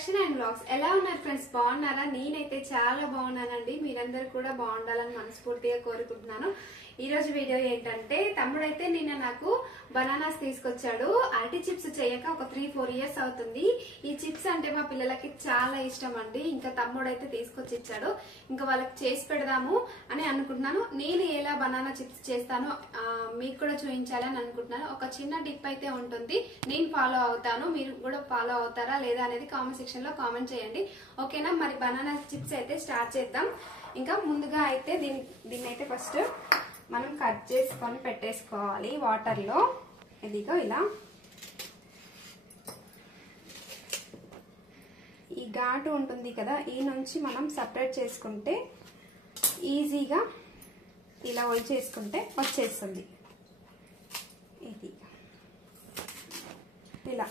దక్షిణ and vlogs ఎలా ఉన్నారు ఫ్రెండ్స్? బాగున్నారా? నేనైతే చాలా బాగున్నానండి. మీరందరూ కూడా బాగుండాలని మనస్ఫూర్తిగా కోరుకుంటున్నాను. ఈ రోజు వీడియో ఏంటంటే, తమ్ముడైతే నిన్న నాకు బనానాస్ తీసుకొచ్చాడు. అరటి చిప్స్ చేయక ఒక 3-4 ఇయర్స్ అవుతుంది. ఈ చిప్స్ అంటే మా పిల్లలకి చాలా ఇష్టం అండి. ఇంకా తమ్ముడైతే తీసుకొచ్చి ఇచ్చాడు. ఇంకా వాళ్ళకి చేసి పెడదాము అని అనుకుంటున్నాను. నేను ఎలా బనానా చిప్స్ చేస్తానో మీకు కూడా చూపించాలని అనుకుంటున్నాను. ఒక చిన్న టిప్ అయితే ఉంటుంది, నేను ఫాలో అవుతాను. మీరు కూడా ఫాలో అవుతారా లేదా అనేది కామెంట్ సెక్షన్ లో కామెంట్ చేయండి. ఓకేనా? మరి బనానా చిప్స్ అయితే స్టార్ట్ చేద్దాం. ఇంకా ముందుగా అయితే దీన్ని అయితే ఫస్ట్ మనం కట్ చేసుకొని పెట్టేసుకోవాలి వాటర్ లో. ఇదిగో ఇలా ఈ ఘాటు ఉంటుంది కదా, ఈ నుంచి మనం సపరేట్ చేసుకుంటే ఈజీగా ఇలా చేసుకుంటే వచ్చేస్తుంది. ఇది ఇలా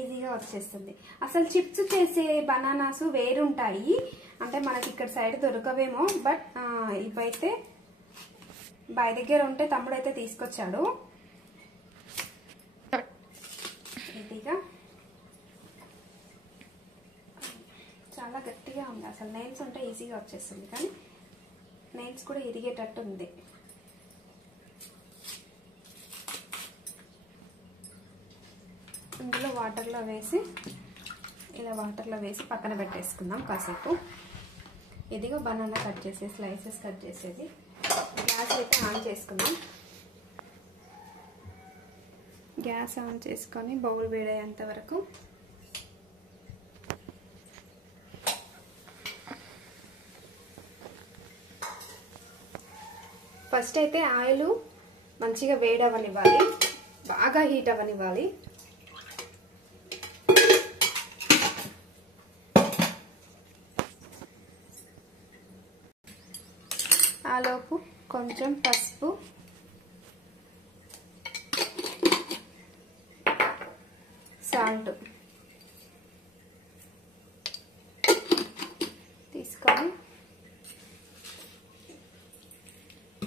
ఈజీగా వచ్చేస్తుంది. అసలు చిప్స్ చేసే బనానాస్ వేరుంటాయి, అంటే మనకి ఇక్కడ సైడ్ దొరకవేమో. బట్ ఇవైతే బాయ్ దగ్గర ఉంటే తమ్ముడైతే తీసుకొచ్చాడు. ఇదిగా చాలా గట్టిగా ఉంది. అసలు నెయిల్స్ ఉంటే ఈజీగా వచ్చేస్తుంది, కానీ నెయిల్స్ కూడా ఇరిగేటట్టు ఉంది. ఇందులో వాటర్లో వేసి ఇలా వాటర్లో వేసి పక్కన పెట్టేసుకుందాం కాసేపు. ఇదిగో బనానా కట్ చేసే స్లైసెస్ కట్ చేసేది. గ్యాస్ అయితే ఆన్ చేసుకుందాం. గ్యాస్ ఆన్ చేసుకొని బౌల్ వేడయ్యేంత వరకు ఫస్ట్ అయితే ఆయిల్ మంచిగా వేడవనివ్వాలి, బాగా హీట్ అవ్వనివ్వాలి. ఆలోపు కొంచెం పసుపు, సాల్ట్ తీసుకొని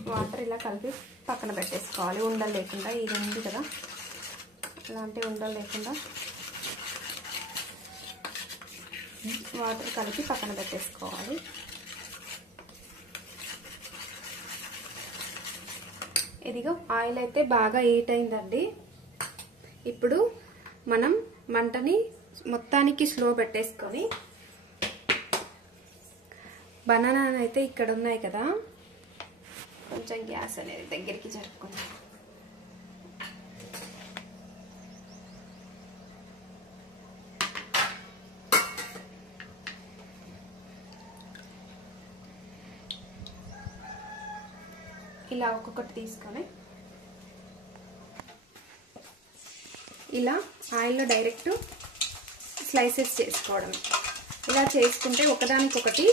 వాటర్ ఇలా కలిపి పక్కన పెట్టేసుకోవాలి. ఉండలు లేకుండా, ఇది ఉంది కదా, అలాంటి ఉండలు లేకుండా వాటర్ కలిపి పక్కన పెట్టేసుకోవాలి. ఇదిగో ఆయిల్ అయితే బాగా హీట్ అయిందండి. ఇప్పుడు మనం మంటని మొత్తానికి స్లో పెట్టేసుకొని బనానా అయితే ఇక్కడ ఉన్నాయి కదా, కొంచెం గ్యాస్ అనేది దగ్గరికి జరుపుకుందాం. ఇలా ఒక్కొక్కటి తీసుకొని ఇలా ఆయిల్లో డైరెక్ట్ స్లైసెస్ చేసుకోవడం. ఇలా చేసుకుంటే ఒకదానికొకటి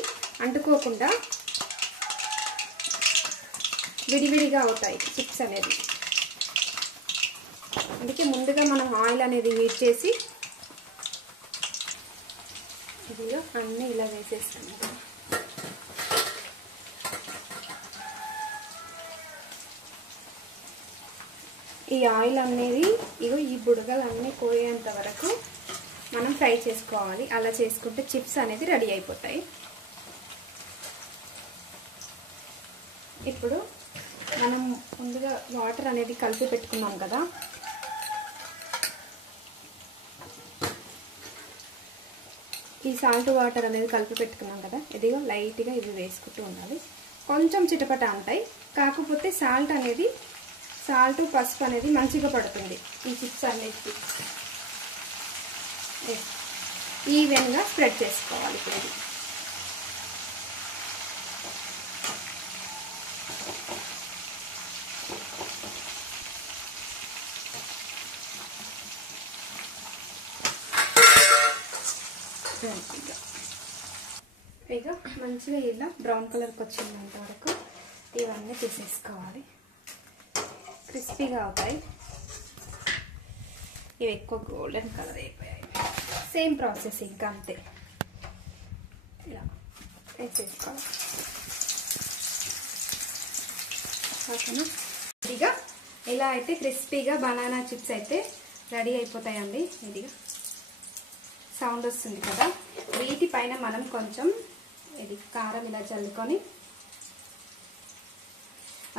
అంటుకోకుండా విడివిడిగా అవుతాయి చిప్స్ అనేది. అందుకే ముందుగా మనం ఆయిల్ అనేది హీట్ చేసి ఇదిలో అన్నీ ఇలా వేసేస్తాం. ఈ ఆయిల్ అనేది ఈ బుడగలు అన్నీ పోయేంత వరకు మనం ఫ్రై చేసుకోవాలి. అలా చేసుకుంటే చిప్స్ అనేది రెడీ అయిపోతాయి. ఇప్పుడు మనం ముందుగా వాటర్ అనేది కలిపి పెట్టుకున్నాం కదా, ఈ సాల్ట్ వాటర్ అనేది కలిపి పెట్టుకున్నాం కదా, ఇదిగో లైట్గా ఇవి వేసుకుంటూ ఉండాలి. కొంచెం చిటపట ఉంటాయి, కాకపోతే సాల్ట్ పసుపు అనేది మంచిగా పడుతుంది ఈ చిప్స్ అనేది. ఈవెన్గా స్ప్రెడ్ చేసుకోవాలి. ఇప్పుడు ఇక మంచిగా ఇలా బ్రౌన్ కలర్కి వచ్చినంత వరకు ఇవన్నీ తీసేసుకోవాలి. క్రిస్పీగా అవుతాయి. ఇవి ఎక్కువ గోల్డెన్ కలర్ అయిపోయాయి. సేమ్ ప్రాసెస్ ఇంకా అంతే. ఇలా వేసేసుకోవాలి. ఓకేనా? ఇదిగా ఇలా అయితే క్రిస్పీగా బనానా చిప్స్ అయితే రెడీ అయిపోతాయండి. ఇదిగా సౌండ్ వస్తుంది కదా, వీటిపైన మనం కొంచెం ఇది కారం ఇలా చల్లుకొని,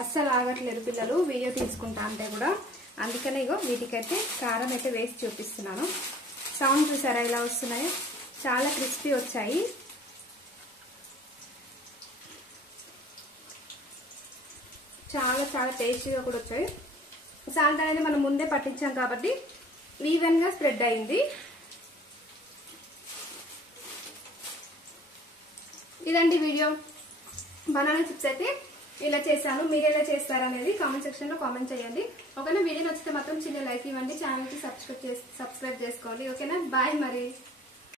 అస్సలు ఆగట్లేదు పిల్లలు వీడియో తీసుకుంటా అంటే కూడా, అందుకనే ఇగో వీటికైతే కారం అయితే వేసి చూపిస్తున్నాను. సౌండ్ చూసారా ఎలా వస్తున్నాయో, చాలా క్రిస్పీ వచ్చాయి. చాలా చాలా టేస్టీగా కూడా వచ్చాయి. సాల్ట్ అనేది మనం ముందే పట్టించాం కాబట్టి ఈవెన్ గా స్ప్రెడ్ అయింది. ఇదండి వీడియో. బనానా చిప్స్ అయితే ఇలా చేశాను. మీరు ఎలా చేస్తారు అనేది కామెంట్ సెక్షన్ లో కామెంట్ చేయండి. ఓకేనా? వీడియో నచ్చితే మాత్రం చిన్న లైక్ ఇవ్వండి, ఛానల్ కి సబ్స్క్రైబ్ చేసుకోండి. ఓకేనా? బాయ్ మరి.